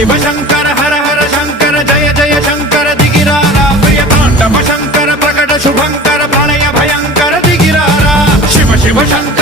शिव शंकर हर हर शंकर जय जय शंकर दिगिरारा प्रिय तांडव शंकर प्रकट शुभंकर प्रलय भयंकर दिगिरारा शिव शिव शंकर